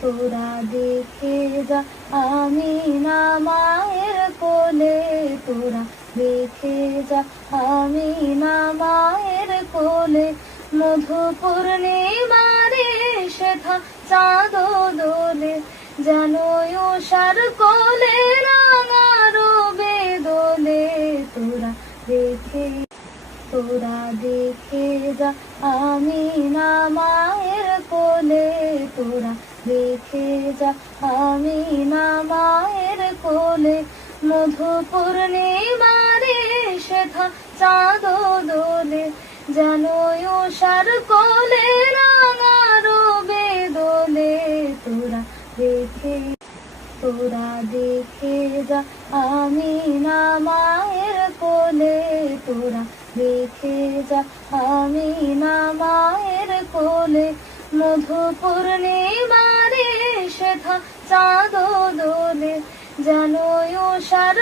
তোরা দেখে যা আমিনা মায়ের কোলে, তোরা দেখে যা আমিনা মায়ের কোলে। মধু পূর্ণিমারে সেথা চাঁদ দোলে, যেন উষার কোলে রাঙা রবে দোলে। তোরা দেখে যা আমিনা মায়ের কোলে, তোরা দেখে যা আমিনা মায়ের কোলে। মধু পূর্ণিমারে সেথা চাঁদ দোলে, যেন উষার কোলে রাঙা রবে দোলে। তোরা দেখে যা আমিনা মায়ের কোলে, তোরা দেখে যা আমিনা মায়ের কোলে। মধু পূর্ণিমারে সেথা চাঁদ দোলে, যেন উষার